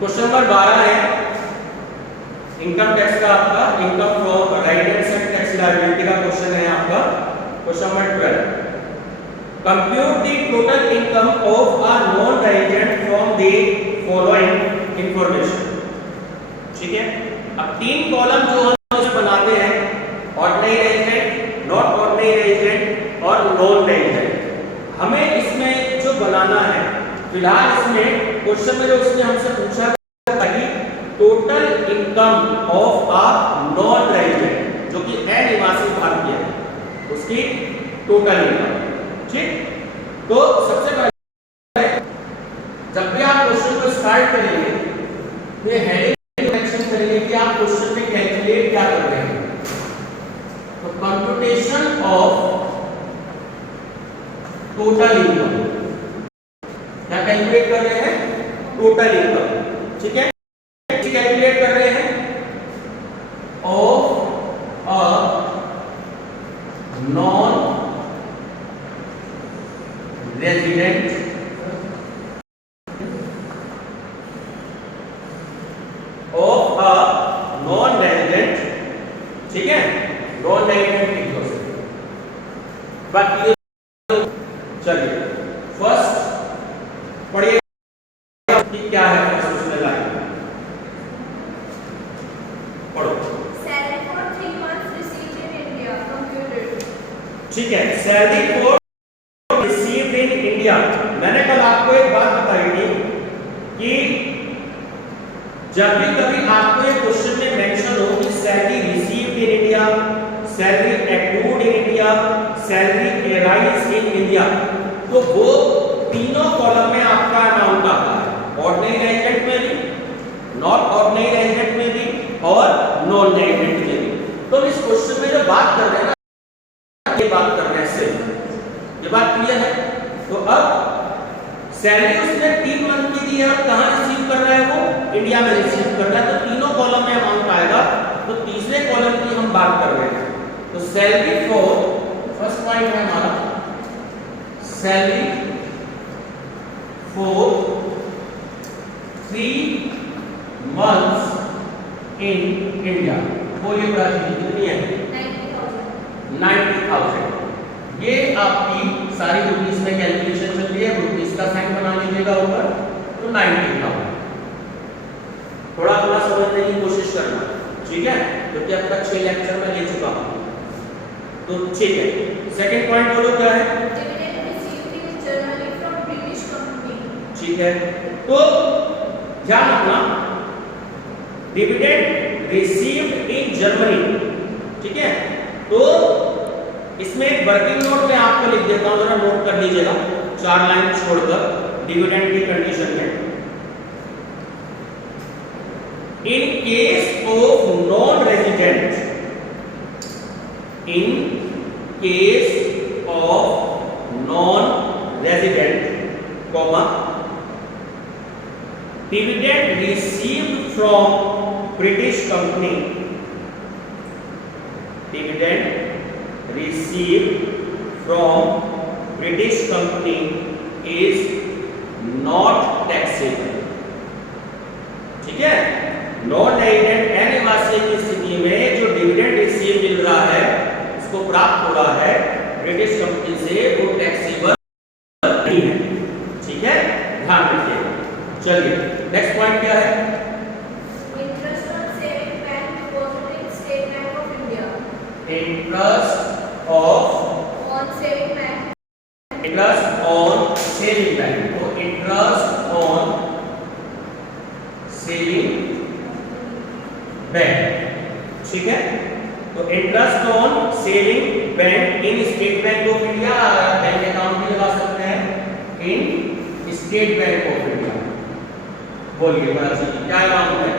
Question number 12 है income tax का, आपका income from residence and tax liability का क्वेश्चन है आपका। Question number 12, compute the total income of a non resident from the following information. ठीक है, अब तीन कॉलम जो हम उसमें बनाते हैं, ordinary resident, not ordinary resident और नॉन रेजिडेंट। हमें इसमें जो बनाना है, फिलहाल इसमें क्वेश्चन में जो उसने हमसे पूछा कि total income of a non resident जो कि अनिवासी भारतीय है, उसकी टोटल इनकम। ठीक, तो सबसे पहले जब भी आप क्वेश्चन को स्टार्ट करेंगे तो ये हेडिंग मेंशन करेंगे कि आप क्वेश्चन में कैलकुलेट क्या कर रहे हैं। तो कंप्यूटेशन ऑफ टोटल इनकम, क्या कैलकुलेट कर रहे हैं? Total income. ठीक है, कैलकुलेट कर रहे हैं of a non resident of a non resident. ठीक है, नॉन रेजिडेंट की क्लोज बाकी। चलिए फर्स्ट पढ़िए कि क्या है फर्स्ट उसमें लाइन पढ़ो। Salary for 3 months received in India computed. ठीक है, salary for received in India. मैंने कल आपको एक बात बताई थी कि जब भी कभी आपको एक क्वेश्चन में मेंशन हो कि salary received in India, salary accrued in India, salary arise in India, तो वो तीनों कॉलम में आपका अमाउंट आता है, ऑर्डिनरी रेजिडेंट में भी, नॉट ऑर्डिनरी रेजिडेंट में भी और नॉन रेजिडेंट में भी। तो इस क्वेश्चन में जो बात कर रहे हैं ना, ये बात कर रहे हैं सिर्फ, ये बात क्लियर है। तो अब सैलरी उसने 3 मंथ की दी है और कहां रिसीव कर रहा है? वो इंडिया में रिसीव कर रहा है, तो तीनों कॉलम में अमाउंट आएगा। तो तीसरे कॉलम की हम बात कर रहे हैं, तो सैलरी फॉर, फर्स्ट पॉइंट है हमारा salary for 3 months in India. वो ये राशि कितनी है? 90,000। ये आपकी सारी रुपीस में कैलकुलेशन चल रही है, रुपीस का साइन बना लीजिएगा ऊपर, तो 90,000। थोड़ा थोड़ा समझने की कोशिश करना, ठीक है, क्योंकि अब तक 6 लेक्चर में ले चुका हूं। तो ठीक है, सेकंड पॉइंट बोलो क्या है? Dividend received in Germany from British company. ठीक है, तो ध्यान रखना, डिविडेंड रिसीव्ड इन जर्मनी। ठीक है, तो इसमें एक वर्किंग नोट में आपको लिख देता हूं, जरा नोट कर लीजिएगा 4 लाइन छोड़कर डिविडेंड की कंडीशन में। In case of non resident, in case of non resident, comma, dividend received from British company, dividend received from British company is not taxable। ठीक है, नॉन रेजिडेंट अनिवासी की स्थिति में जो डिविडेंड रिसीव मिल रहा है, उसको प्राप्त हो रहा है ब्रिटिश कंपनी से, वो टैक्सेबल नहीं है। ठीक है, ध्यान रखिए। चलिए नेक्स्ट पॉइंट क्या है? Interest on saving bank deposit in State Bank of India. Interest of On saving bank. Interest on saving bank, तो इंटरेस्ट ऑन सेविंग बैंक। ठीक है, तो interest on saving bank in state bank of India, bank account भी लगा सकते हैं, इन state bank of India. बोलिए बड़ा सी क्या अमाउंट है?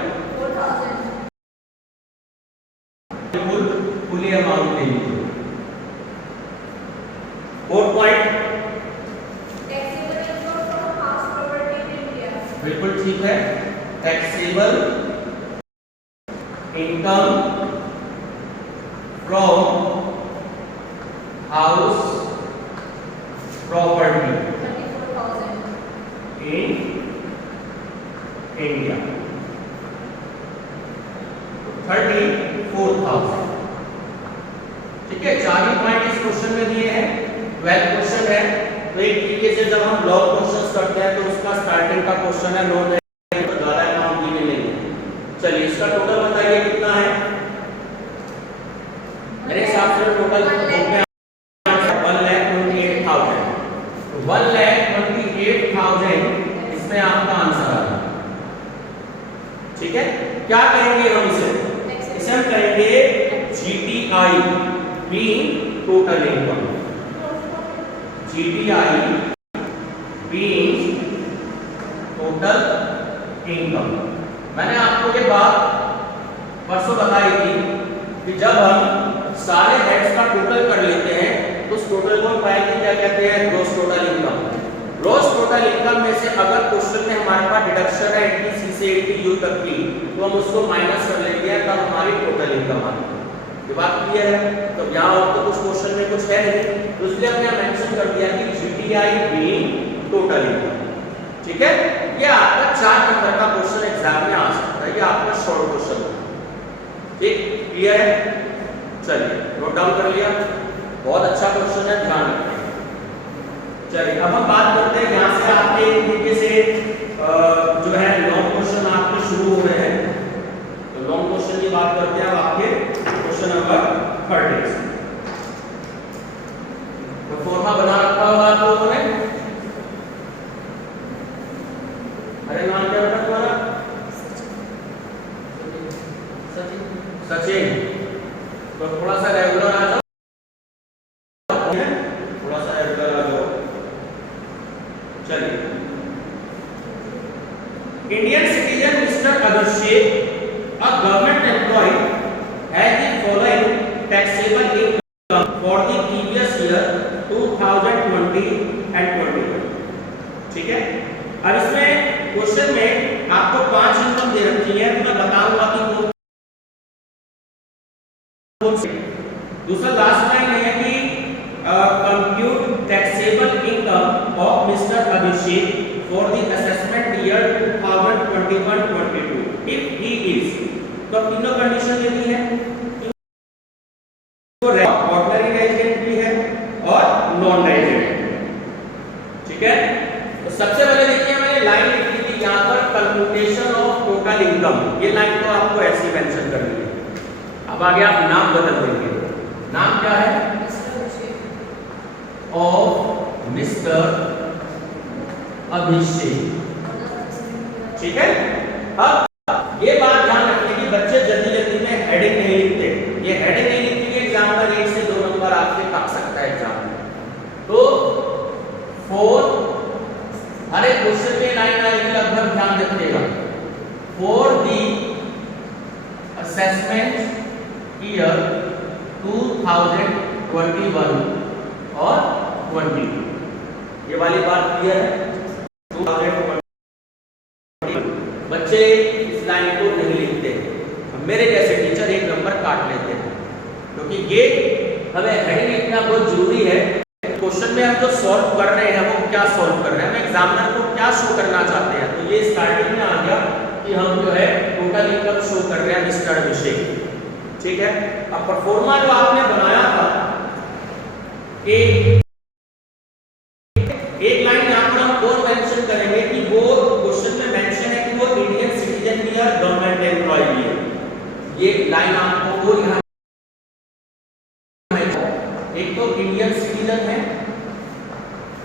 4,000. फुली अमाउंट ले लीजिए। 4 point Taxable income from house property in India. बिल्कुल ठीक है, taxable income from house property 34,000. In India 34,000। ठीक है, 4 ही पॉइंट इस क्वेश्चन में दिए हैं। 12 क्वेश्चन है, तो एक तरीके से जब हम लॉग क्वेश्चंस करते हैं तो उसका स्टार्टिंग का क्वेश्चन है, नोट है तो ज्यादा अमाउंट भी नहीं लेंगे। चलिए इसका टोटल बताइए कितना है। मेरे हिसाब से टोटल 1,28,000। 1,28,000 इसमें आपका आंसर आ रहा है। ठीक है, क्या कहेंगे हम इसे हम कहेंगे GTI being total income। GTI being total income। मैंने आपको ये बात परसों बताई थी कि जब हम सारे हेड्स का टोटल कर लेते हैं तो उस टोटल को फाइनली क्या कहते हैं, gross total income. Gross total income में से अगर क्वेश्चन में हमारे पास डिडक्शन है एंट्री सी से एंट्री यू तक की, तो हम उसको माइनस कर लेते हैं, तब हमारी टोटल इनकम आती है। ये बात क्लियर है। तो यहाँ और तो कुछ क्वेश्चन में कुछ है नहीं, तो इसलिए हमने मेंशन कर दिया कि GTI बीइंग टोटल इनकम। ठीक है, ये आपका 4 नंबर का क्वेश्चन एग्जाम में आ सकता है, ये आपका शॉर्ट क्वेश्चन है। ठीक, क्लियर है। चलिए नोट डाउन कर लिया, बहुत अच्छा क्वेश्चन है, ध्यान रखिए। चलिए अब हम बात करते हैं, यहाँ से आपके एक तरीके से जो है लॉन्ग क्वेश्चन आपके शुरू हो रहे हैं। तो लॉन्ग क्वेश्चन की बात करते हैं अब आपके क्वेश्चन नंबर 30। तो फॉर्मूला बना रखा होगा आप लोगों ने। अरे नाम क्या बेटा तुम्हारा? सचिन। तो थोड़ा सा रेगुलर आ जाओ, थोड़ा सा रेगुलर आ जाओ। चलिए, Indian citizen mister Abhishek, a government employee, has the following taxable income for the previous year 2020 and 21। ठीक है, अब इसमें क्वेश्चन में आपको 5 इनकम दे रखी है, तो मैं बताऊंगा कि वो दूसरा लास्ट लाइन है कि compute taxable income of mister Abhishek for the assessment year 2021-22 if he is. तो तीनों कंडीशन देनी है, तो ऑर्डिनरी रेजिडेंट भी है और नॉन रेजिडेंट। ठीक है, तो सबसे पहले देखिए मैंने लाइन लिखी थी यहाँ पर कंप्यूटेशन ऑफ टोटल इनकम, ये लाइन तो आपको ऐसे ही मेंशन करनी है। अब आगे आप नाम बदल देंगे, नाम क्या है? ऑफ मिस्टर अभिषेक। ठीक है, अब ये बात ध्यान रखिए कि बच्चे जल्दी जल्दी में हेडिंग नहीं लिखते। ये हेडिंग नहीं लिखेंगे एग्जाम में 1 से 2 नंबर आपके काट सकता है एग्जाम में। तो 4 हर एक क्वेश्चन में लाइन आएगी, लगभग ध्यान रखिएगा। फॉर दी असेसमेंट ईयर 2021 और 22, ये वाली बात क्लियर है। 2020 बच्चे इस लाइन को नहीं लिखते, मेरे जैसे टीचर 1 नंबर काट लेते हैं, क्योंकि ये हमें हेडिंग लिखना बहुत जरूरी है। क्वेश्चन में हम जो सॉल्व कर रहे हैं वो क्या सॉल्व कर रहे हैं, हम एग्जामिनर को क्या शो करना चाहते हैं। तो ये स्टार्टिंग में आ गया कि हम जो है टोटल इनकम शो कर रहे हैं मिस्टर अभिषेक। ठीक है, अब परफॉर्मा जो आपने बनाया था, एक लाइन यहाँ पर हम और मेंशन करेंगे कि वो क्वेश्चन में मेंशन है कि वो इंडियन सिटीजन भी है, गवर्नमेंट एम्प्लॉय भी है। ये लाइन आपको वो यहाँ एक तो इंडियन सिटीजन है,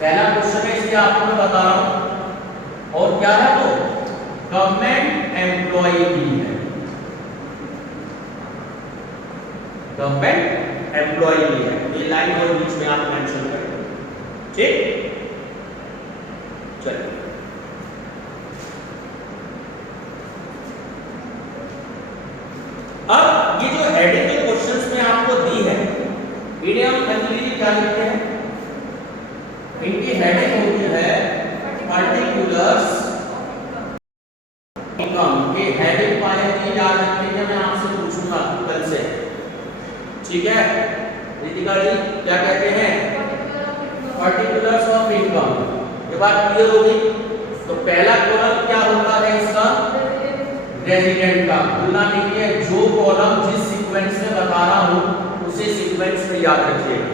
पहला क्वेश्चन है, इसलिए आपको मैं बता रहा हूं, और क्या है वो गवर्नमेंट एम्प्लॉय भी है, गवर्नमेंट एम्प्लॉय भी है। ये लाइन और बीच में आप मेंशन करें। ठीक, चलिए अब ये जो हेडिंग जो क्वेश्चंस में आपको दी है, मीडियम एक्चुअली क्या लिखते हैं, इनकी हेडिंग होती है पर्टिकुलर्स इनकम। के हेडिंग पाए की याद रखेंगे, मैं आपसे पूछूंगा कल से। ठीक है रितिका जी, क्या कहते हैं? Particulars of income. ये बात क्लियर होगी। तो पहला कॉलम क्या होता है इसका? रेजिडेंट का भूलना नहीं है, जो कॉलम जिस सीक्वेंस में बता रहा हूं उसी सीक्वेंस में याद रखिएगा।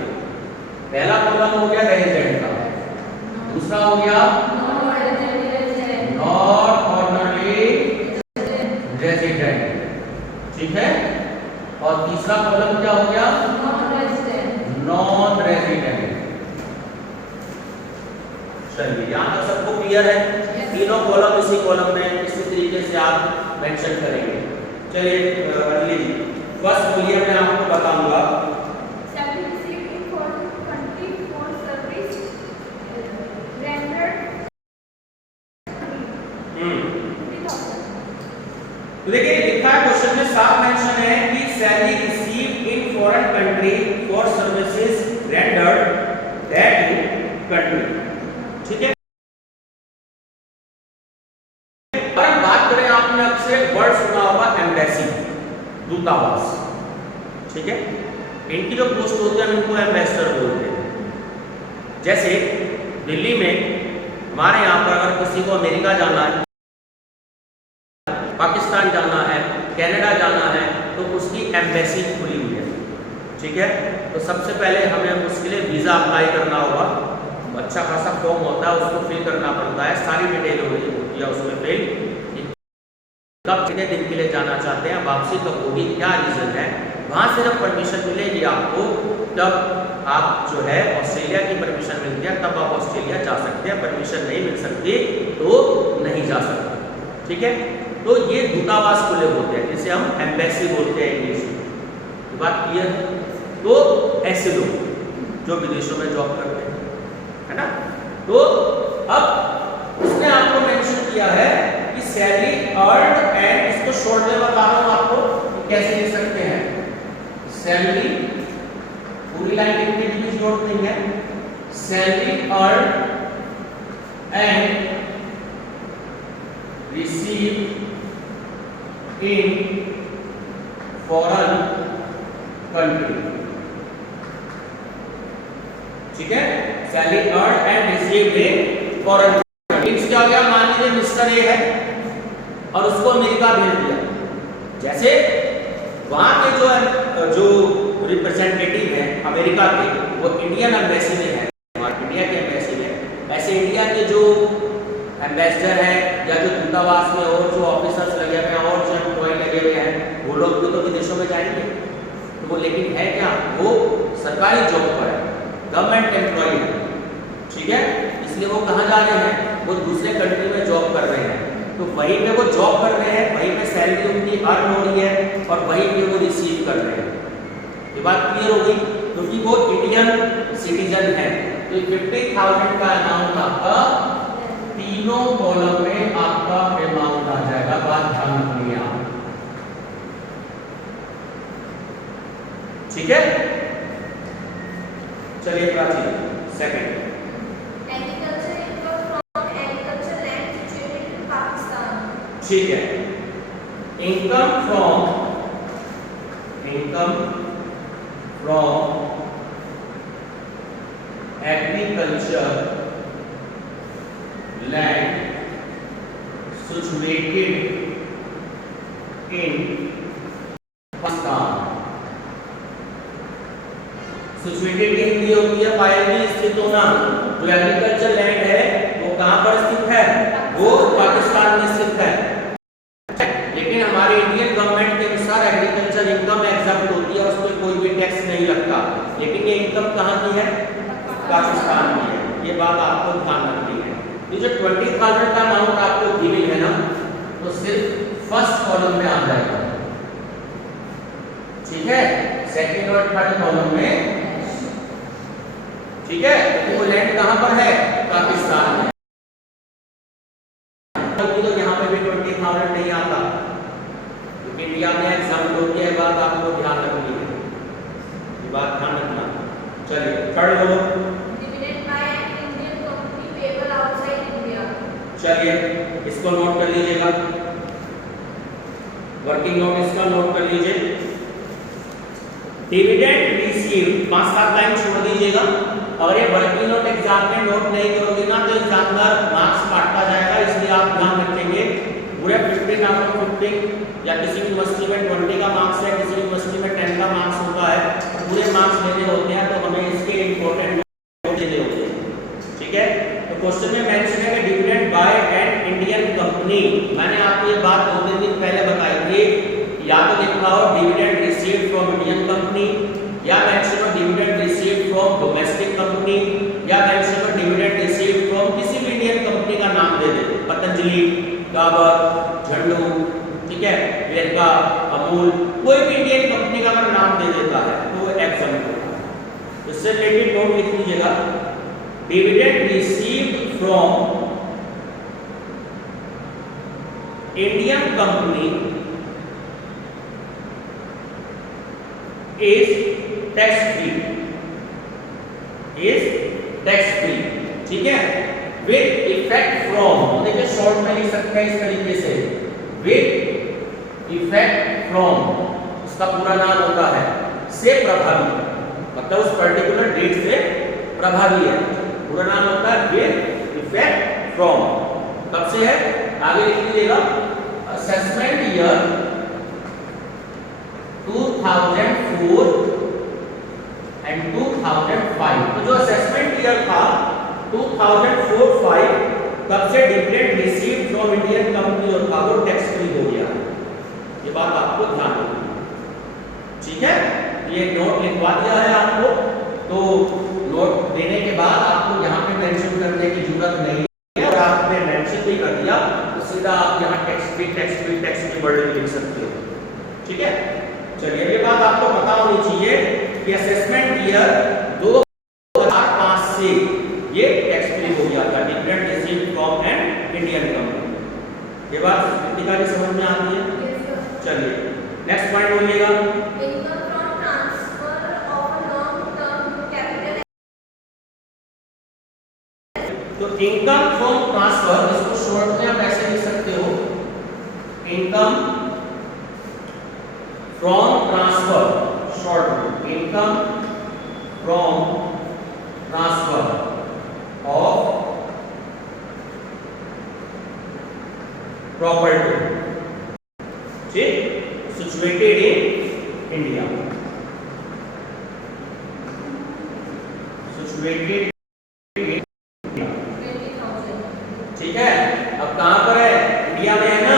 पहला कॉलम हो गया रेजिडेंट का, दूसरा हो गया नॉट ऑर्डिनरी रेजिडेंट, ठीक है, और तीसरा कॉलम क्या हो गया नॉन रेजिडेंट। चलिए यहाँ तक सबको क्लियर है? तीनों कॉलम इसी कॉलम में इसी तरीके से आप मेंशन करेंगे। चलिए अगली फर्स्ट बोलिए, मैं आपको बताऊंगा। देखिए लिखा है क्वेश्चन में, साफ मेंशन है कि salary received in foreign country for services rendered that country, ठीक है। पर हम बात करें, आपने अक्सर एक वर्ड सुना होगा एम्बेसी, दूतावास, ठीक है। इनकी जो पोस्ट होती है हम इनको एम्बेसडर बोलते हैं। जैसे दिल्ली में हमारे यहाँ पर अगर किसी को अमेरिका जाना है, पाकिस्तान जाना है, कनाडा जाना है, तो उसकी एम्बेसी खुली हुई है, ठीक है। तो सबसे पहले हमें उसके लिए वीज़ा अप्लाई करना होगा, अच्छा खासा फॉर्म होता है, उसको फिल करना पड़ता है, सारी डिटेल होती है उसमें फिल, कब कितने दिन के लिए जाना चाहते हैं, वापसी कब होगी, क्या रीज़न है, वहाँ से जब परमिशन मिलेगी आपको, तब आप जो है ऑस्ट्रेलिया की परमिशन मिलती है, तब आप ऑस्ट्रेलिया जा सकते हैं। परमिशन नहीं मिल सकती तो नहीं जा सकते, ठीक है। तो ये दूतावास खुले होते हैं, जिसे हम एम्बेसी बोलते हैं इंग्लिश में, बात क्लियर है? तो ऐसे लोग जो विदेशों में जॉब करते हैं, है ना। तो अब उसने आपको मेंशन किया है कि सैलरी अर्न्ड, एंड इसको शॉर्ट में बता रहा हूं आपको कैसे लिख सकते हैं। सैलरी, पूरी लाइन लिखने की भी जरूरत नहीं है, salary earned and receive in foreign country, ठीक है। Salary earned and received in foreign country, क्या हो गया, मान लीजिए मिस्टर ए है और उसको अमेरिका भेज दिया। जैसे वहां के जो रिप्रेजेंटेटिव हैं अमेरिका के, वो इंडियन एम्बेसी में है, इंडिया के एम्बेसी में, ऐसे इंडिया के जो एम्बेसडर है या जो दूतावास में और जो ऑफिसर्स लगे हुए हैं और जो एम्प्लॉय लगे हुए हैं, वो लोग भी तो विदेशों में जाएंगे। तो वो लेकिन है क्या, वो सरकारी जॉब पर है, गवर्नमेंट एम्प्लॉय है, ठीक है। इसलिए वो कहाँ जा रहे हैं, वो दूसरे कंट्री में जॉब कर रहे हैं, तो वहीं पे वो जॉब कर रहे हैं, वहीं पे सैलरी उनकी अर्न हो रही है और वहीं पे वो रिसीव कर रहे हैं। ये बात क्लियर हो गई, क्योंकि वो इंडियन सिटीजन है। तो 50,000 का अमाउंट आपका तीनों कॉलम में आपका अमाउंट आ जाएगा, बात ध्यान रखनी है आप, ठीक है। चलिए Prachi second, agriculture income from agriculture land situated in Pakistan, ठीक है। Income from agriculture land situated in Pakistan. Situated की हिंदी होती है फाइल में स्थित होना। जो एग्रीकल्चर लैंड है वो कहां पर स्थित है, वो पाकिस्तान में स्थित है। लेकिन हमारे इंडियन गवर्नमेंट के अनुसार एग्रीकल्चर इनकम एग्जम्प्ट होती है, उस पर कोई भी टैक्स नहीं लगता। लेकिन ये इनकम कहां की है, पाकिस्तान की है। ये बात आपको ध्यान रखनी है। ये जो 20,000 का अमाउंट आपको गिवन है ना, तो सिर्फ फर्स्ट कॉलम में आ जाएगा, ठीक है। सेकंड और थर्ड कॉलम में, ठीक है। तो वो लैंड कहां पर है, पाकिस्तान में। तो यहाँ पे भी 20,000 नहीं आता, क्योंकि इंडिया में एग्जाम होती है, बात आपको ध्यान रखनी है, ये बात ध्यान रखना। चलिए third low, dividend by N Indian company payable outside India. चलिए इसको नोट कर लीजिएगा, वर्किंग नोट इसका नोट कर लीजिए। डिविडेंड रिसीव्ड 5-7 लाइन छोड़ दीजिएगा। और ये वर्किंग नोट एग्जाम में नोट नहीं करोगे ना तो एग्जामिनर मार्क्स काटता जाएगा, इसलिए आप ध्यान रखेंगे। पूरे 15 आउट ऑफ 15 या किसी यूनिवर्सिटी में 20 का मार्क्स है, किसी यूनिवर्सिटी में 10 का मार्क्स होता है, पूरे मार्क्स लेने होते हैं तो हमें इसके इंपॉर्टेंट नोट देने होते हैं। ठीक है, तो क्वेश्चन में मेंशन है कि dividend by N Indian company. मैंने आपको ये बात 2-3 दिन पहले बताई थी, या तो लिखा हो dividend received from Indian company, या मेंशन हो dividend received from domestic company, या मेंशन हो डिविडेंड रिसीव्ड फ्रॉम किसी भी इंडियन कंपनी का नाम दे दे, पतंजलि, डाबर, झंडू, ठीक है, वेदका, अमूल, कोई भी इंडियन कंपनी का अगर नाम दे देता है तो वो एग्जाम होगा। इससे रिलेटेड नोट लिख लीजिएगा, dividend received from Indian company is tax free, is tax free, ठीक है, with effect from, तो देखिए शॉर्ट में लिख सकते हैं इस तरीके से, with effect from, उसका पूरा नाम होता है से प्रभावी, मतलब उस पर्टिकुलर डेट से प्रभावी है, पूरा नाम होता है with effect from, कब से है आगे लिख लीजिएगा, असेसमेंट ईयर 2004 एंड 2005, तो जो असेसमेंट ईयर था 2004-5 तब से dividend received from Indian company और था वो टैक्स फ्री हो गया। ये बात आपको ध्यान रखनी है, ठीक है। ये नोट लिखवा दिया है आपको, तो नोट देने के बाद आपको यहाँ पे मेंशन करने की जरूरत नहीं है, और आपने मेंशन भी कर दिया तो सीधा आप यहाँ टैक्स फ्री वर्ड लिख सकते हो, ठीक है। चलिए ये बात आपको पता होनी चाहिए कि असेसमेंट ईयर 2005 से ये टैक्स फ्री हो गया था, dividend received from an Indian company. ये बात कृतिका जी समझ में आती है? चलिए नेक्स्ट पॉइंट बोलिएगा, income from transfer of long term capital. तो इनकम फ्रॉम ट्रांसफर, इसको शॉर्ट में आप ऐसे लिख सकते हो, इनकम फ्रॉम ट्रांसफर, शॉर्ट में income from transfer of property, ठीक, situated in India, situated in India, 20,000, ठीक है। अब कहां पर है? इंडिया में है ना,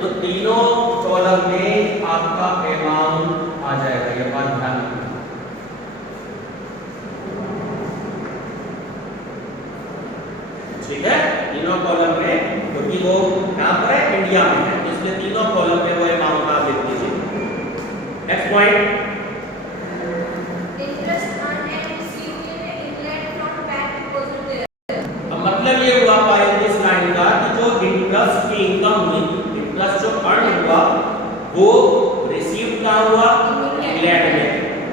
तो तीनों कॉलम में आपका अमाउंट आ जाएगा, ये बात ध्यान रखना, ठीक है। तीनों कॉलम में, क्योंकि वो कहां पर है? इंडिया में है, इसलिए तीनों कॉलम में वो अमाउंट आप लिख दीजिए। Next point, interest earn and received in England from bank deposit there. अब मतलब ये हुआ पाएंगे इस लाइन का कि जो इंटरेस्ट की इनकम हुई, इंटरेस्ट जो अर्न हुआ वो रिसीव कहां हुआ? इंग्लैंड में,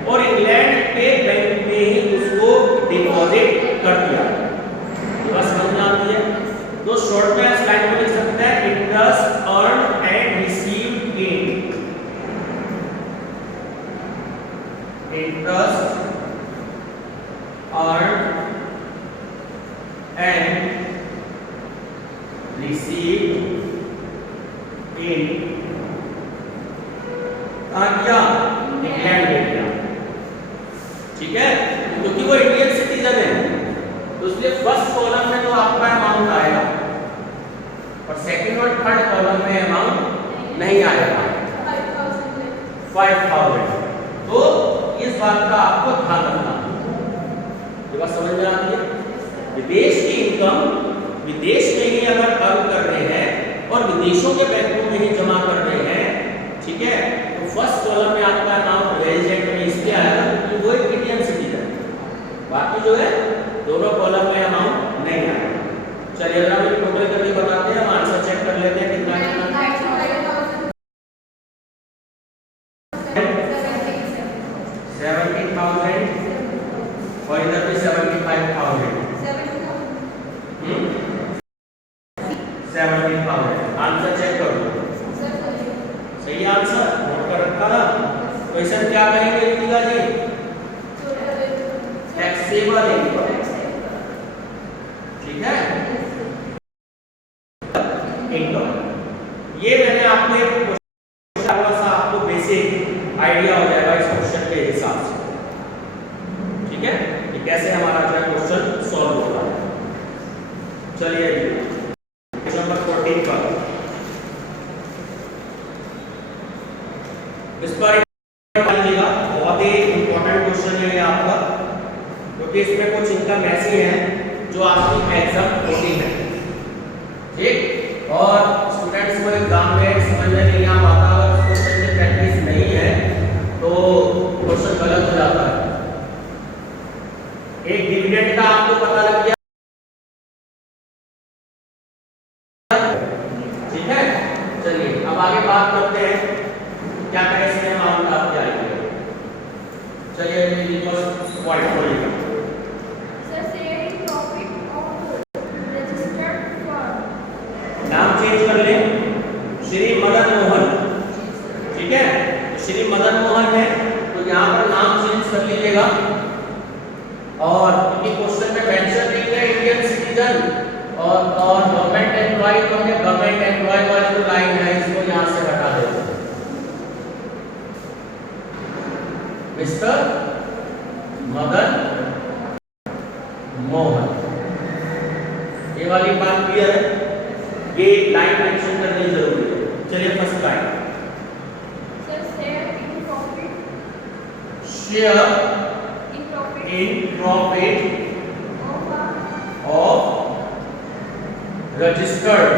और इंग्लैंड के बैंक में ही उसको डिपॉजिट कर दिया। ये बात समझ में आती है? तो शॉर्ट में इस लाइन को लिख सकते हैं, interest earn and received in, interest earn and received in, England में किया, ठीक है, क्योंकि वो इंडियन सिटीजन है, तो इसलिए फर्स्ट कॉलम में तो आपका अमाउंट आएगा, और सेकंड और थर्ड कॉलम में अमाउंट नहीं आएगा, 5,000। तो इस बात का आपको ध्यान रखना, ये बात समझ में आती है? विदेश की इनकम विदेश में ही अगर अर्न कर रहे हैं और विदेशों के बैंकों में ही जमा कर रहे हैं, ठीक है, तो फर्स्ट कॉलम में आपका अमाउंट रेजिडेंट में इसलिए आएगा क्योंकि वो एक इंडियन सिटीजन है, बाकी जो है दोनों कॉलम में अमाउंट नहीं आएगा। चलिए अगर हम टोटल करके बताते हैं, हम आंसर चेक कर लेते हैं कितना कितना, 70,000 और इधर भी 75,000, 70,000। आंसर चेक करो, सही आंसर नोट कर रखा ना। क्वेश्चन क्या करेंगे कृतिका जी? टैक्सेबल इनकम, ठीक है, इनकम। ये मैंने आपको एक क्वेश्चन थोड़ा सा आपको बेसिक आइडिया हो जाएगा इस क्वेश्चन के हिसाब से, ठीक है, कि कैसे हमारा जो है क्वेश्चन सॉल्व होगा। चलिए पेज नंबर 14 पर इस पर लीजिएगा, बहुत ही इंपॉर्टेंट क्वेश्चन है ये आपका, क्योंकि इसमें कुछ इनकम ऐसी है जो आपकी एग्जाम होती है, ठीक, और स्टूडेंट्स को एग्जाम में समझ में नहीं आ पाता, अगर क्वेश्चन की प्रैक्टिस नहीं है तो क्वेश्चन गलत हो जाता है। एक डिविडेंड का आपको पता लग गया, ठीक है। चलिए अब आगे बात करते हैं क्या क्या इसमें अमाउंट आप जाएंगे। चलिए पॉइंट बोलिएगा। Sir share in profit of registered firm. नाम चेंज कर ले, श्री मदन मोहन, ठीक है, तो श्री मदन मोहन है तो यहाँ पर नाम चेंज कर लीजिएगा। और क्योंकि क्वेश्चन में मेंशन नहीं है इंडियन सिटीजन और गवर्नमेंट एम्प्लॉय, तो हमने गवर्नमेंट एम्प्लॉय वाली जो लाइन है इसको यहाँ से हटा देते हैं। मिस्टर मदन मोहन, ये वाली बात क्लियर है, ये लाइन मेंशन करनी जरूरी है। चलिए first line, sir share in profit, share in profit in profit of registered,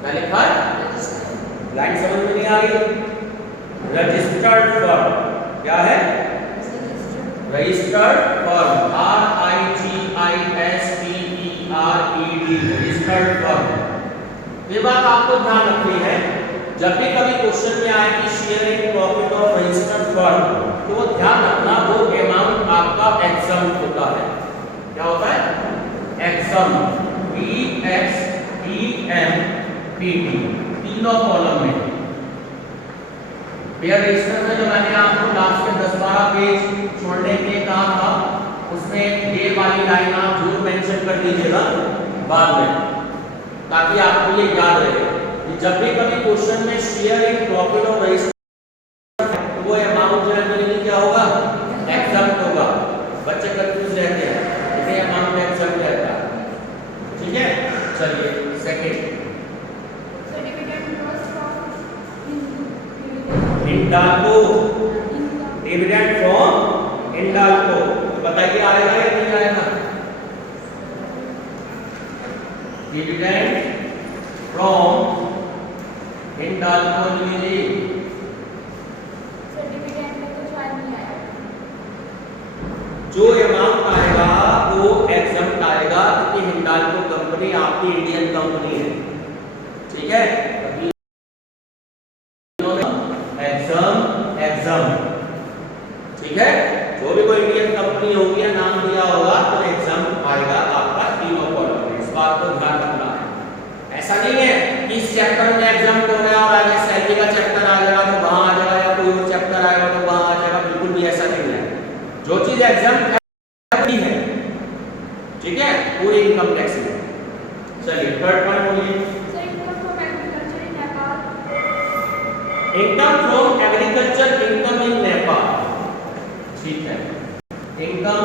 क्या लिखा है, लाइन समझ में नहीं आ रही, रजिस्टर्ड फर्म, क्या है, registered firm, RIGISTERED, registered firm. ये बात आपको ध्यान रखनी है, जब भी कभी क्वेश्चन में आए कि share in profit of registered firm, तो वो ध्यान रखना वो अमाउंट आपका एग्जाम्प्ट होता है। क्या होता है, एग्जाम्प्ट, EXEMPT, तीनों कॉलम में। पेयर रजिस्टर में जो मैंने आपको लास्ट में 10-12 पेज छोड़ने के लिए कहा था, उसमें ये वाली लाइन आप जरूर मेंशन कर दीजिएगा बाद में, ताकि आपको ये याद रहे कि जब भी कभी क्वेश्चन में share in profit of register, तो वो अमाउंट जो है मेरे क्या होगा, एग्जाम्प्ट होगा। बच्चे कंफ्यूज रहते हैं, इसे अमाउंट एग्जाम्प्ट रहता है, ठीक है। चलिए second, Hindalco, dividend from Hindalco, बताइए आएगा या नहीं आएगा, डिविडेंड फ्रॉम हिंडाल्को लीजिए, सर डिविडेंड में तो शायद नहीं आएगा, जो अमाउंट आएगा वो एग्जाम्प्ट आएगा, क्योंकि हिंडाल्को कंपनी आपकी इंडियन कंपनी है, ठीक है। एग्जाम, ठीक है, जो भी कोई इंडियन कंपनी होगी या नाम दिया होगा तो एग्जाम आएगा आपका तीनों कॉलम में, इस बात को ध्यान रखना है। ऐसा नहीं है कि इस चैप्टर में एग्जाम हो रहा है और आगे सैलरी का चैप्टर आ जाएगा तो वहां आ जाएगा, या कोई और चैप्टर आएगा तो वहां आ जाएगा, बिल्कुल भी ऐसा नहीं है। जो चीज एग्जाम है, ठीक है, पूरी इनकम टैक्स में। चलिए थर्ड पॉइंट बोलिए, income from agriculture, income in Nepal, ठीक है, income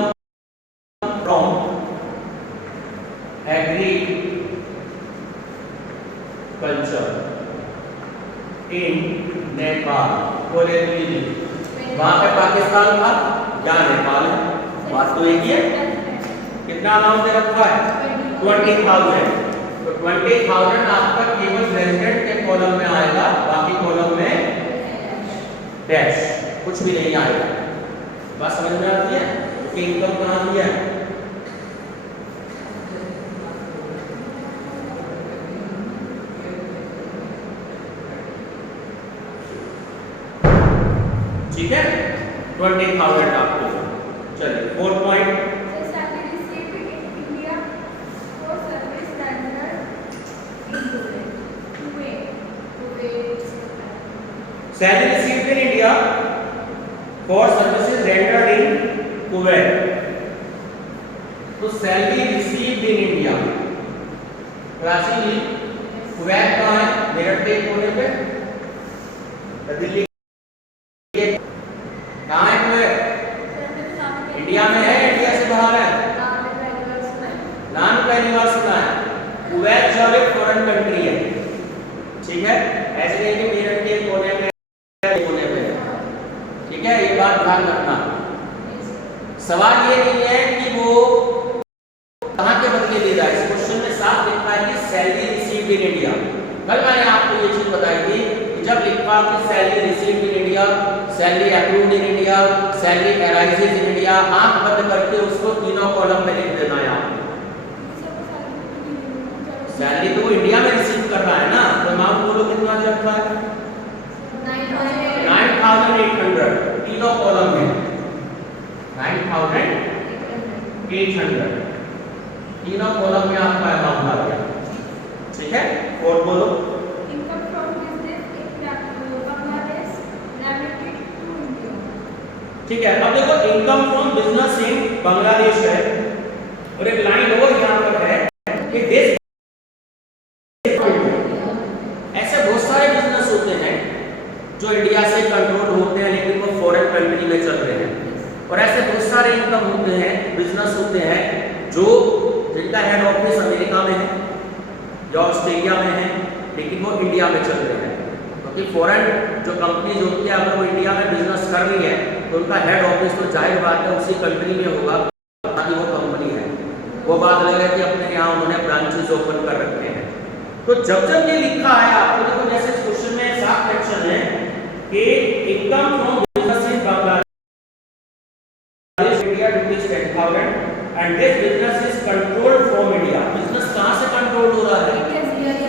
from agriculture in Nepal, बोले लीजिए, वहां पे पाकिस्तान था या नेपाल है, बात तो एक ही है। कितना अमाउंट दे रखा है, 20,000, तो 20,000 आपका केवल रेजिडेंट के कॉलम में आएगा, बाकी कॉलम में डैश, कुछ भी नहीं आएगा। बात समझ में आती है कि इनकम कहां दी है, ठीक है, 20,000 आपको। चलिए fourth point, salary received in India for services rendered in Kuwait, तो salary received in India, Karachi Kuwait कहाँ है, मेरठ के कोने पे, दिल्ली कहाँ है तुम्हें? इंडिया में है, इंडिया से बाहर है? नाम पहली बार सुना है। कुवैत जो एक फॉरेन कंट्री है, ठीक है, ऐसे नहीं कि मेरठ के कोने में है, ठीक है, ये बात ध्यान रखना। सवाल ये नहीं है कि वो कहाँ के बदले ले रहा है, इस क्वेश्चन में साफ लिखा है कि सैलरी रिसीव्ड इन इंडिया। कल मैंने आपको ये चीज बताई थी कि जब लिखा कि salary received in India, salary approved in India, salary arises in India, आंख बंद करके उसको तीनों कॉलम में लिख देना है। आप सैलरी तो वो इंडिया में रिसीव कर रहा है ना, तो अमाउंट बोलो कितना रखा है? 9,800, तीनों कॉलम में 9,800, तीनों कॉलम में आपका अमाउंट आ गया, ठीक है। और बोलो income from business in Bangladesh remitted to India. ठीक है, अब देखो income from business in Bangladesh है और एक लाइन और यहां पर है कि देश, ऐसे बहुत सारे बिजनेस होते हैं जो इंडिया से कंट्रोल होते हैं लेकिन वो फॉरेन कंट्री में चल रहे हैं, और ऐसे बहुत सारे इनकम होते हैं, बिजनेस होते हैं जो जिनका हेड ऑफिस अमेरिका में है या ऑस्ट्रेलिया में है लेकिन वो इंडिया में चल रहे हैं, क्योंकि फॉरेन जो कंपनीज होती है अगर वो इंडिया में बिजनेस कर रही है तो उनका हेड ऑफिस तो जाहिर बात है उसी कंट्री में होगा ताकि वो कंपनी है। वो बात अलग है कि अपने यहाँ उन्होंने ब्रांचेस ओपन कर रखे हैं। तो जब जब ये लिखा है आपको देखो, जैसे इस क्वेश्चन में साफ क्वेश्चन है कि income from business in Bangladesh India rupees 10,000 and this business is controlled from India. Business कहां से कंट्रोल हो रहा है?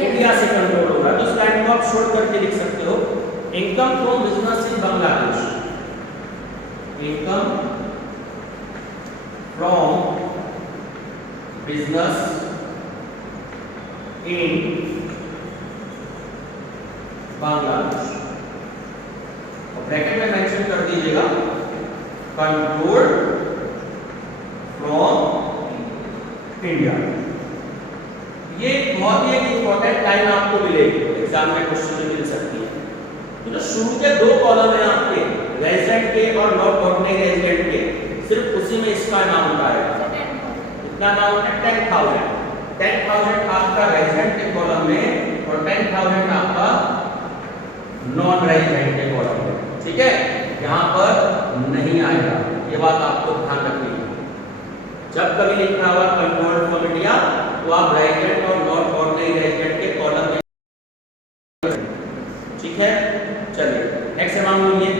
इंडिया से कंट्रोल हो रहा है। तो इस लाइन को आप शॉर्ट करके लिख सकते हो, income from business in Bangladesh, income from business in Bangladesh, और ब्रैकेट में मेंशन कर दीजिएगा कंट्रोल्ड फ्रॉम इंडिया। ये बहुत ही एक इंपॉर्टेंट लाइन आपको मिलेगी, एग्जाम में क्वेश्चन में मिल सकती है। तो जो शुरू के दो कॉलम है आपके रेजिडेंट के और नॉट ऑर्डिनरी रेजिडेंट के, सिर्फ उसी में इसका अमाउंट आएगा। कितना अमाउंट है? 10,000। 10,000 आपका रेजिडेंट के कॉलम में और 10,000 आपका नॉन रेजिडेंट के कॉलम में, ठीक है, यहाँ पर नहीं आएगा। ये बात आपको ध्यान रखनी है। जब कभी लिखा हुआ कंट्रोल फ्रॉम इंडिया तो आप रेजिडेंट और नॉन ऑर्डिनरी रेजिडेंट के कॉलम में, ठीक है। चलिए नेक्स्ट अमाउंट बोलिए।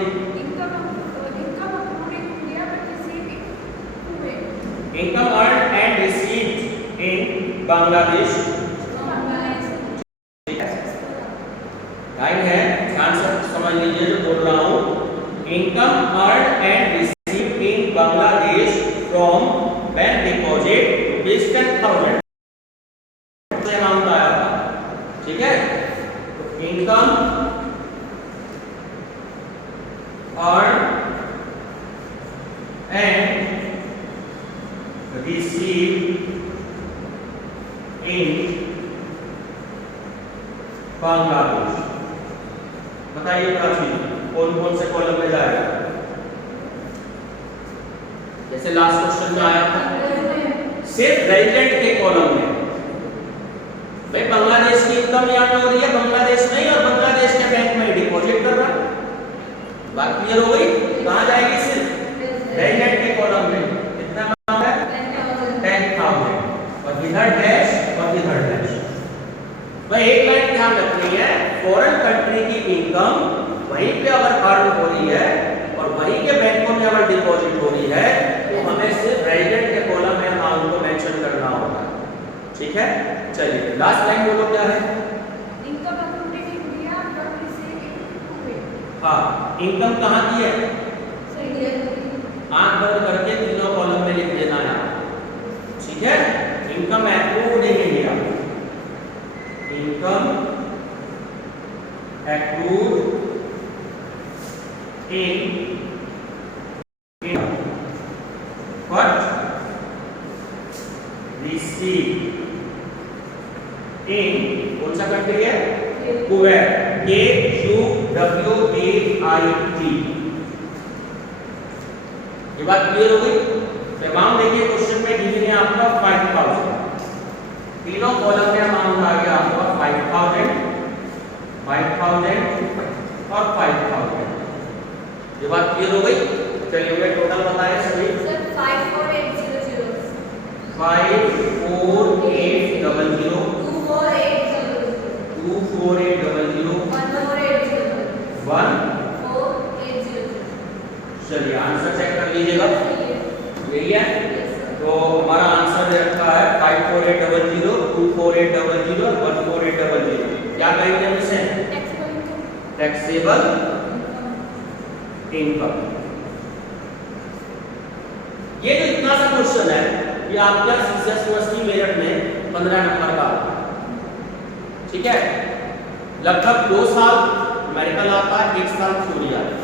Income earn and received in Bangladesh, line है, ध्यान से समझ लीजिए जो बोल रहा हूं। Income earn and received in Bangladesh from bank deposit rupees 10,000 से अमाउंट आया था, ठीक है। तो इनकम अर्न एंड रिसीव्ड इन बांग्लादेश, बताइए प्राची कौन कौन से कॉलम में जाएगा? जैसे लास्ट क्वेश्चन में आया था सिर्फ रेजिडेंट के कॉलम में। भाई बांग्लादेश की इनकम यहाँ हो रही है, बांग्लादेश नहीं, और बांग्लादेश के बैंक में डिपॉजिट कर रहा है। बात क्लियर हो गई? कहाँ जाएगी? सिर्फ रेजिडेंट के कॉलम में। कितना अमाउंट है? 10,000, और इधर डैश और इधर डैश। भाई एक लाइन ध्यान रखनी है, फॉरेन कंट्री की इनकम वहीं पे अगर अर्न हो रही है और वहीं के बैंकों में अगर डिपॉजिट हो रही है तो हमें सिर्फ रेजिडेंट के कॉलम में अमाउंट को मेंशन करना होगा, ठीक है। चलिए लास्ट लाइन बोलो क्या है? Income account in India but received in Kuwait. हाँ, इनकम कहाँ की है? सही है, आंख बंद करके तीनों कॉलम में लिख देना है, ठीक है। Income approved in India, income approved in India but received in, कौन सा कंट्री है? Kuwait, KUWAIT। ये बात क्लियर हो गई। तो अमाउंट देखिए क्वेश्चन में गिवन है आपका 5000, तीनों कॉलम में अमाउंट आ गया आपका 5000, 5000 और 5000। ये बात क्लियर हो गई। चलिए ये टोटल बताएं सभी। सर 54800 54800 24800 24800 1480। चलिए आंसर चेक कर लीजिएगा। यही है। तो हमारा आंसर दे रखा है 54800 24800 और 14800। क्या कहेंगे हम इसे? Taxable income. ये जो इतना सा क्वेश्चन है ये आपका सीसीएस यूनिवर्सिटी मेरठ में 15 नंबर का आता है। ठीक है, लगभग 2 साल मेडिकल आता है, 1 साल थ्योरी आता है।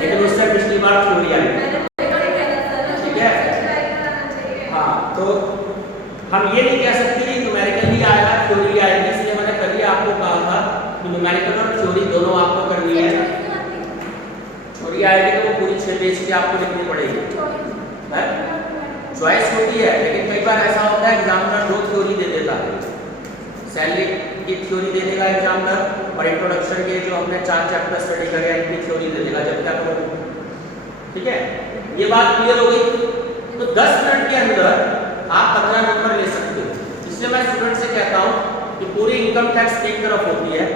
लेकिन उससे पिछली बार थ्योरी आई। ठीक है, हाँ, तो हम ये नहीं कह सकते कि न्यूमेरिकल ही आएगा थ्योरी आएगी, इसलिए मैंने कल ही आपको कहा था कि न्यूमेरिकल और थ्योरी दोनों आपको करनी है। थ्योरी आएगी तो वो पूरी 6 पेज की आपको लिखनी पड़ेगी। चॉइस होती है, लेकिन कई बार ऐसा होता है एग्जामिनर 2 थ्योरी दे देता है। सैलरी की थ्योरी दे देगा एग्जामिनर, और इंट्रोडक्शन के जो हमने 4 चैप्टर स्टडी करे हैं इनकी थ्योरी दे देगा, जब तक वो। ठीक है, ये बात क्लियर हो गई। तो 10 मिनट के अंदर आप 15 नंबर ले सकते हो। इसलिए मैं स्टूडेंट से कहता हूं कि पूरी इनकम टैक्स एक तरफ होती है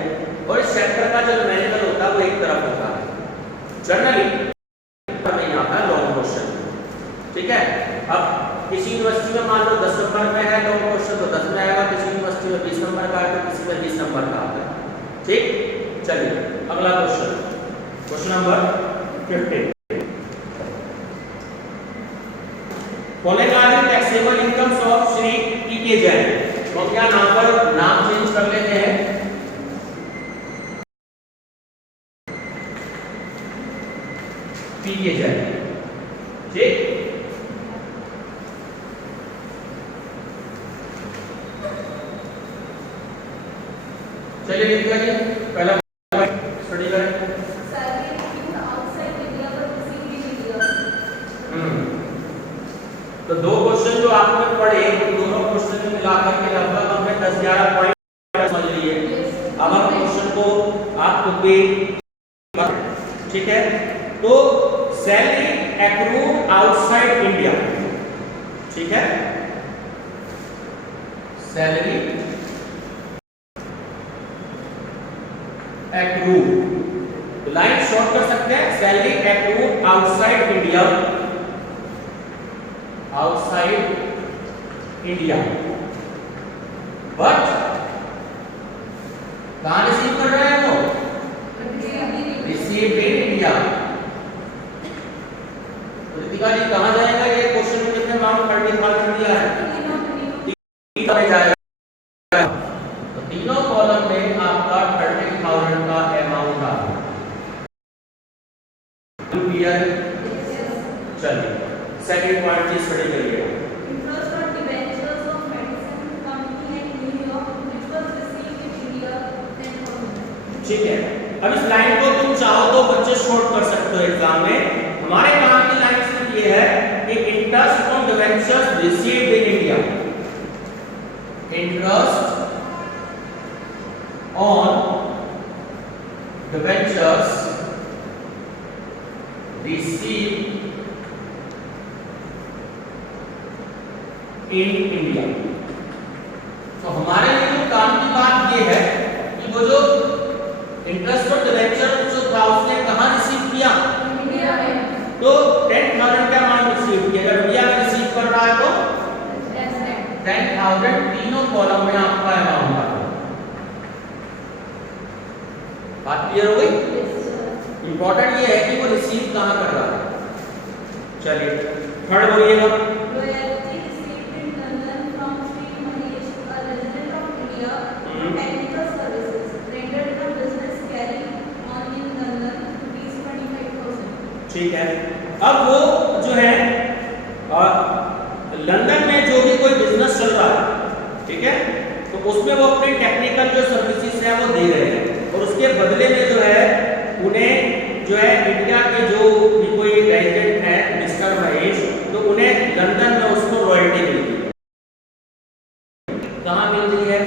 और इस चैप्टर का जो न्यूमेरिकल होता है वो एक तरफ होता है। जनरली नहीं आता लॉन्ग क्वेश्चन। ठीक है, अब किसी यूनिवर्सिटी में मान लो 10 नंबर में है लॉन्ग क्वेश्चन तो 10 में आएगा, किसी यूनिवर्सिटी में 20 नंबर का है तो किसी में 20 नंबर का आता है। ठीक, चलिए अगला question, question number 15। Following are the taxable incomes of Shri PK Jain. तो क्या नाम पर नाम चेंज कर लेते हैं। पीके जैन। ठीक, चलिए नितिका जी पहला स्टडी करें। तो 2 क्वेश्चन जो आपने पढ़े दोनों क्वेश्चन में मिलाकर के लगभग हमने 10-11 पॉइंट समझ लिए। अब हम क्वेश्चन को आपको पे, ठीक है, तो सैलरी एक्रूड आउटसाइड इंडिया। ठीक है, सैलरी एक्रूड, तो लाइन शॉर्ट कर सकते हैं, salary accrued outside India, outside India, but कहां रिसीव कर रहे हैं वो? Receive in India. तो रितिका जी कहां जाएगा ये क्वेश्चन में? कितने अमाउंट 30,000 दिया है, 3 में जाएगा। तो तीनों कॉलम में आपका 30,000 का अमाउंट आ गया। क्लियर? चलिए सेकंड पॉइंट की स्टडी करिए। Interest on debentures of medicine company in New York which was received in India 10,000। ठीक है, अब इस लाइन को तुम चाहो तो बच्चे शॉर्ट कर सकते हो एग्जाम में। हमारे यहाँ की लाइन सिर्फ ये है कि interest on debentures received in India, interest on debentures received in India. तो हमारे लिए जो काम की बात ये है कि वो जो इंटरेस्ट और डिबेंचर जो था उसने कहां रिसीव किया? इंडिया में। तो 10,000 का अमाउंट रिसीव किया। अगर इंडिया में रिसीव कर रहा है तो 10,000 तीनों कॉलम में आपका अमाउंट आ गया। बात क्लियर हो गई? इंपॉर्टेंट ये है कि वो रिसीव कहां कर रहा है। चलिए थर्ड बोलिएगा। Royalty received in London from Sri Mahesh, a resident of India, for technical services rendered the business carried on in London, ₹25,000। ठीक है, अब वो जो है लंदन में जो भी कोई बिजनेस उसमें वो अपनी टेक्निकल जो सर्विसेज है वो दे रहे हैं और उसके बदले में जो है उन्हें जो है इंडिया के जो भी कोई रेजिडेंट है मिस्टर महेश, तो उन्हें लंदन में उसको रॉयल्टी मिलती है। कहाँ मिल रही है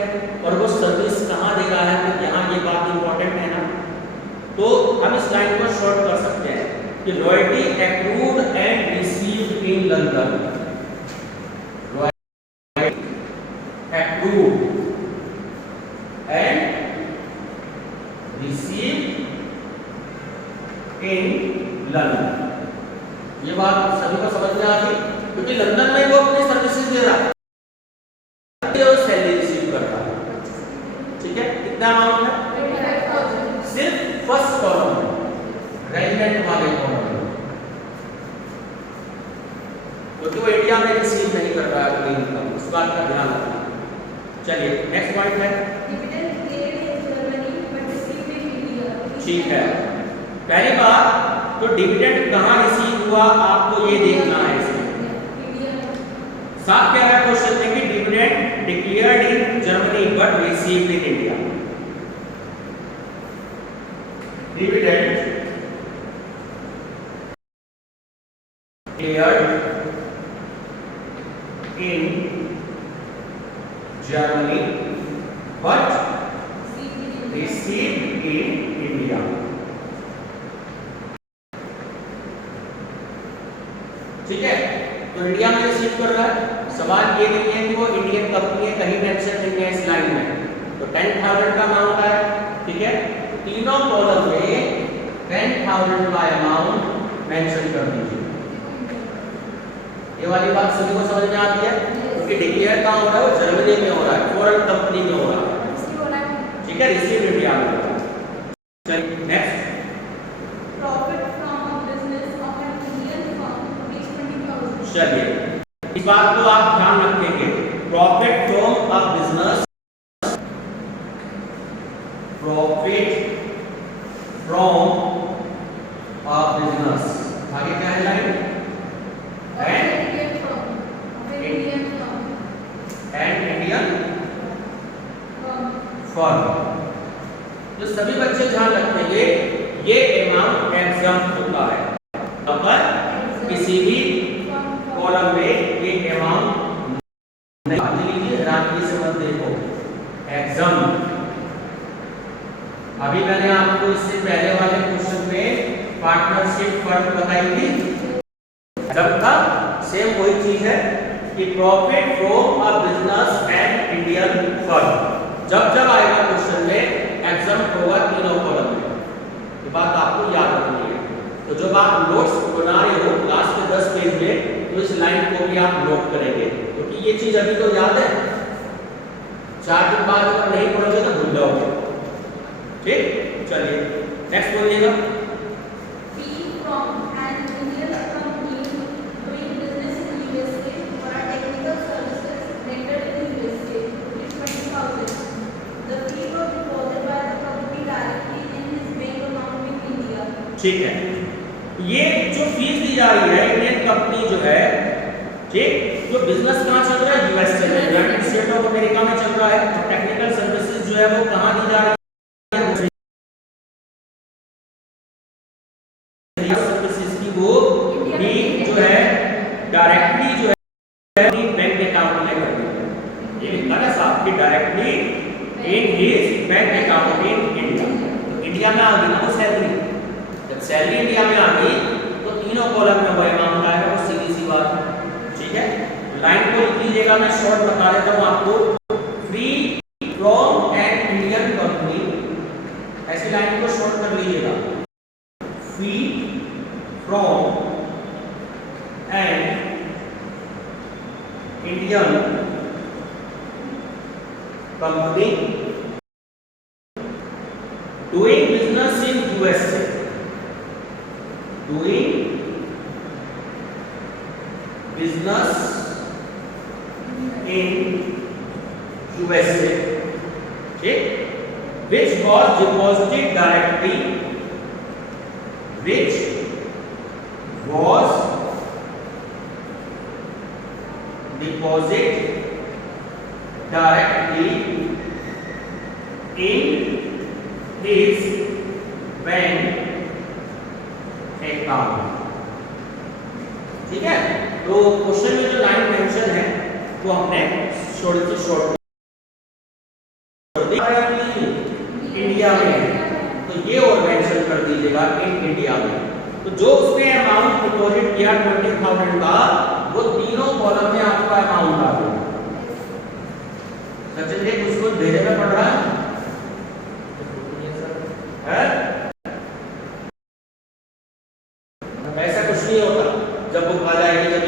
और वो सर्विस कहाँ दे रहा है, तो यहाँ ये बात इंपॉर्टेंट है ना। तो हम इस लाइन को शॉर्ट कर सकते हैं कि royalty accrued and received in London, accrued and received in London। ये बात सभी को समझ में आ गई, क्योंकि लंदन में वो अपनी सर्विसेज दे रहा है, सैलरी रिसीव कर रहा है। ठीक है, कितना अमाउंट है? सिर्फ फर्स्ट कॉलम में, रेजिडेंट वाले कॉलम में, क्योंकि वो इंडिया में रिसीव नहीं कर रहा है कोई इनकम, इस बात का ध्यान रखना। चलिए नेक्स्ट पॉइंट है, ठीक है। पहली बात तो डिविडेंड कहाँ रिसीव हुआ आपको ये देखना है इसमें। साफ कह रहा है क्वेश्चन में कि dividend declared in Germany but received in India. Dividend declared in Germany but received in India। ठीक है, तो इंडिया में रिसीव कर रहा है। सवाल ये नहीं है कि वो इंडियन कंपनी है, कहीं टेंशन नहीं है इस लाइन में। तो 10,000 का अमाउंट है, ठीक है, तीनों कॉलम में 10,000 का अमाउंट मेंशन कर दीजिए। ये वाली बात सभी को समझ में आती है, क्योंकि डिक्लेयर कहाँ हो रहा है, वो जर्मनी में हो रहा है, फॉरेन कंपनी में हो रहा है। ठीक है, रिसीव इंडिया में हो रहा है। चलिए next, profit from a business of an Indian firm ₹20,000। चलिए इस बात को आप ध्यान रखेंगे, profit from a business, profit from a business, आगे क्या है लाइन, फर्म। तो सभी बच्चे ध्यान रखेंगे ये अमाउंट एग्जाम्प्ट होता है, अगर किसी भी कॉलम में ये अमाउंट नहीं लीजिए, रात्रि से मत देखो, एग्जाम्प्ट। अभी मैंने आपको इससे पहले वाले क्वेश्चन में पार्टनरशिप फर्म बताई थी, जब था सेम वही चीज है कि profit from a business and Indian firm. जब जब आएगा क्वेश्चन में एग्जाम्प्ट होगा तीनों कॉलम में, ये बात आपको याद रखनी है। तो जब आप नोट्स बना रहे हो लास्ट के 10 पेज में, तो इस लाइन को भी आप नोट करेंगे, क्योंकि ये चीज अभी तो याद है, 4 दिन बाद अगर नहीं पढ़ोगे तो भूल जाओगे। ठीक, चलिए नेक्स्ट बोलिएगा। ठीक है, ये जो फीस दी जा रही है इंडियन कंपनी जो है, ठीक, जो बिजनेस कहाँ चल रहा है, यूएसए में, यूनाइटेड स्टेट ऑफ अमेरिका में चल रहा है। और टेक्निकल सर्विसेज जो है वो कहाँ दी जा रही है, सर्विसेज की वो भी जो है डायरेक्टली जो है बैंक अकाउंट में कर दी है। ये लिखा है साहब कि directly in his bank account in India. तो इंडिया में आ गई ना वो सैलरी, सैलरी इंडिया में आ गई तो तीनों कॉलम में वो अमाउंट आएगा, वो सीधी सी बात है। ठीक है, लाइन को लिख लीजिएगा, मैं शॉर्ट बता देता हूं आपको, free from an Indian company, ऐसी लाइन को शॉर्ट कर लीजिएगा, free from an Indian company doing business in USA, doing business in USA, ठीक, which was deposited directly, which was deposited directly in his bank account। ठीक है, तो question में जो लाइन मेंशन है वो हमने शॉर्ट इंडिया में है, तो ये और मेंशन कर दीजिएगा इन इंडिया में। तो जो उसने अमाउंट डिपॉजिट किया 20,000 का, वो तीनों कॉलम में आपका अमाउंट आ गया। सचिन जी कुछ कुछ भेजे में पड़ रहा है? ऐसा कुछ नहीं होता, जब बुक आ जाएगी जब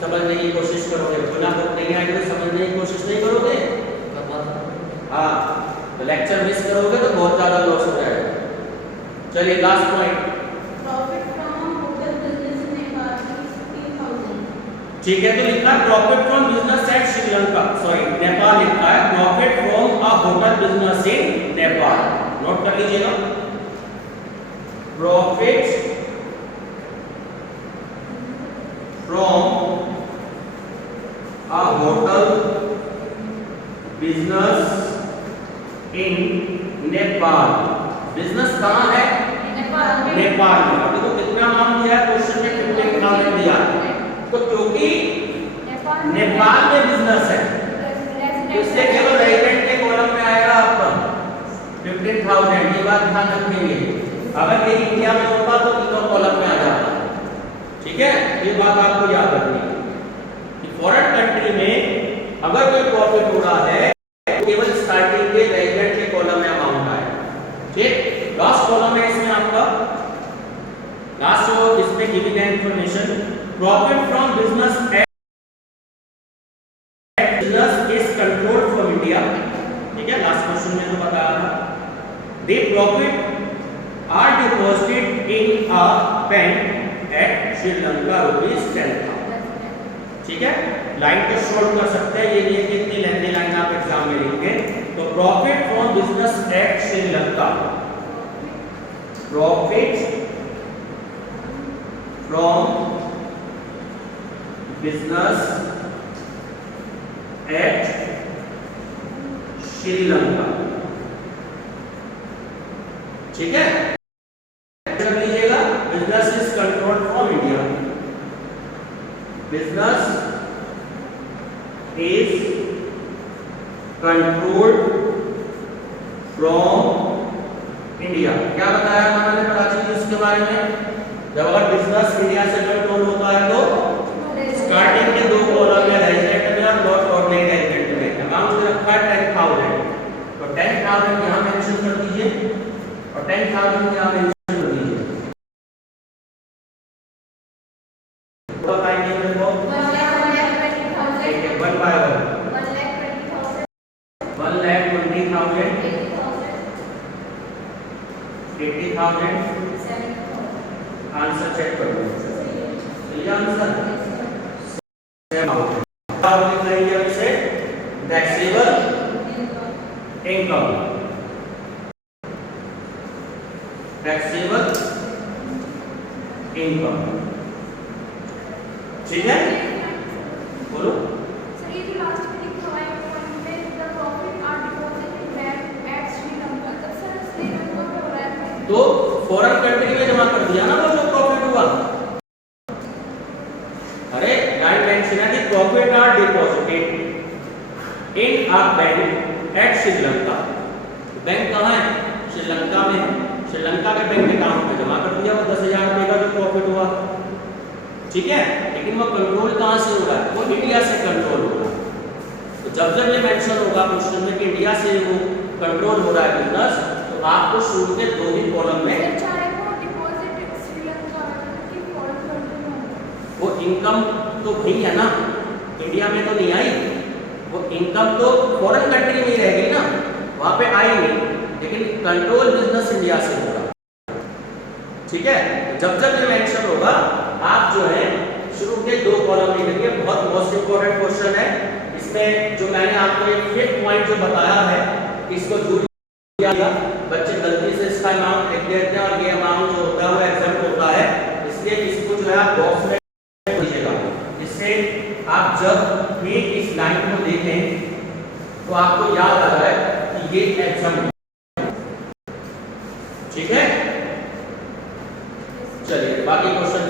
समझने की कोशिश करोगे, बिना बुक नहीं आएगी तो समझने की कोशिश नहीं करोगे। हाँ, तो लेक्चर मिस करोगे तो बहुत ज्यादा लॉस हो जाएगा। चलिए last point. Profit from hotel business in Nepal is 15,000। ठीक है, तो लिखा है profit from business at Sri Lanka, sorry Nepal लिखा है profit from a hotel business in Nepal. Note कर लीजिएगा, profit from a hotel business in Nepal. Business कहाँ है? नेपाल में। नेपाल में। अब देखो कितना अमाउंट दिया है, क्वेश्चन में 15,000 दिया है, तो क्योंकि नेपाल में बिजनेस है, इसलिए केवल रेजिडेंट के कॉलम में आएगा आपका 15,000। ये बात ध्यान रखेंगे, अगर ये इंडिया में होता तो तीनों कॉलम में आ जाता। ठीक है, ये बात आपको याद रखनी है कि फॉरेन कंट्री में अगर कोई प्रॉफिट हो रहा है तो केवल स्टार्टिंग के रेजिडेंट के कॉलम में अमाउंट आएगा। ठीक, लास्ट कॉलम है इसमें आपका, लास्ट जो इसमें गिवन है information, profit from business business is controlled from India. ठीक है, लास्ट क्वेश्चन में जो बताया था, they profit are deposited in a bank at Sri Lanka ₹10,000। ठीक है, लाइन को शॉर्ट कर सकते हैं, ये नहीं है कि इतनी लंबी लाइन आप एग्जाम में लिखेंगे। तो profit from business at Sri Lanka, profit from business at Sri Lanka. ठीक है, कर लीजिएगा, business is controlled from India, business is controlled from India. क्या बताया मैंने प्राची जी इसके बारे में? जब अगर बिजनेस इंडिया से कंट्रोल होता है तो स्टार्टिंग के दो कॉलम में रेजिडेंट में और नॉट और नहीं रेजिडेंट में अमाउंट रखा है 10,000, तो 10,000 यहां मेंशन कर दीजिए और 10,000 यहां मेंशन कर दीजिए। बताएंगे मेरे को 1,20,000। ठीक है, 1 बाय 1 1,20,000। 1,20,000 80,000। 70,000। आंसर चेक कर लो, सही answer taxable income, taxable income. ठीक है, बोलो। सर ये जो लास्ट में लिखा हुआ है पॉइंट में the profit are deposited bank at Sri Lanka, तब सर श्रीलंका में हो रहा है तो फॉरेन कंट्री में जमा कर दिया ना वो जो प्रॉफिट हुआ। अरे लाइन मेंशन है कि profit are deposited in a bank at Sri Lanka. Bank कहाँ है? श्रीलंका में। श्रीलंका के बैंक अकाउंट में जमा कर दिया वो 10,000 रुपए का जो प्रॉफिट हुआ। ठीक है, लेकिन वो कंट्रोल कहाँ से हो रहा है? वो इंडिया से कंट्रोल हो रहा है। तो जब जब ये मेंशन होगा क्वेश्चन में कि इंडिया से वो कंट्रोल हो रहा है बिजनेस, तो आपको शुरू के दो ही कॉलम में वो इनकम तो वही है ना, इंडिया में तो नहीं आई, वो इनकम तो फॉरेन कंट्री में ही रहेगी ना, वहां पे आई नहीं, लेकिन कंट्रोल बिजनेस इंडिया से होगा। ठीक है, जब जब ये मेंशन होगा आप जो है शुरू के दो कॉलम लिखेंगे। बहुत मोस्ट इंपोर्टेंट क्वेश्चन है। इसमें जो मैंने आपको एक 5th पॉइंट जो बताया है, इसको जरूर किया, बच्चे गलती से इसका अमाउंट लिख देते हैं और ये अमाउंट जो होता है वो एग्जाम होता है, इसलिए इसको जो है आप बॉक्स में लीजिएगा, जिससे आप जब भी इस लाइन को देखें तो आपको याद आ जाए कि ये एग्जाम ठीक है, चलिए बाकी क्वेश्चन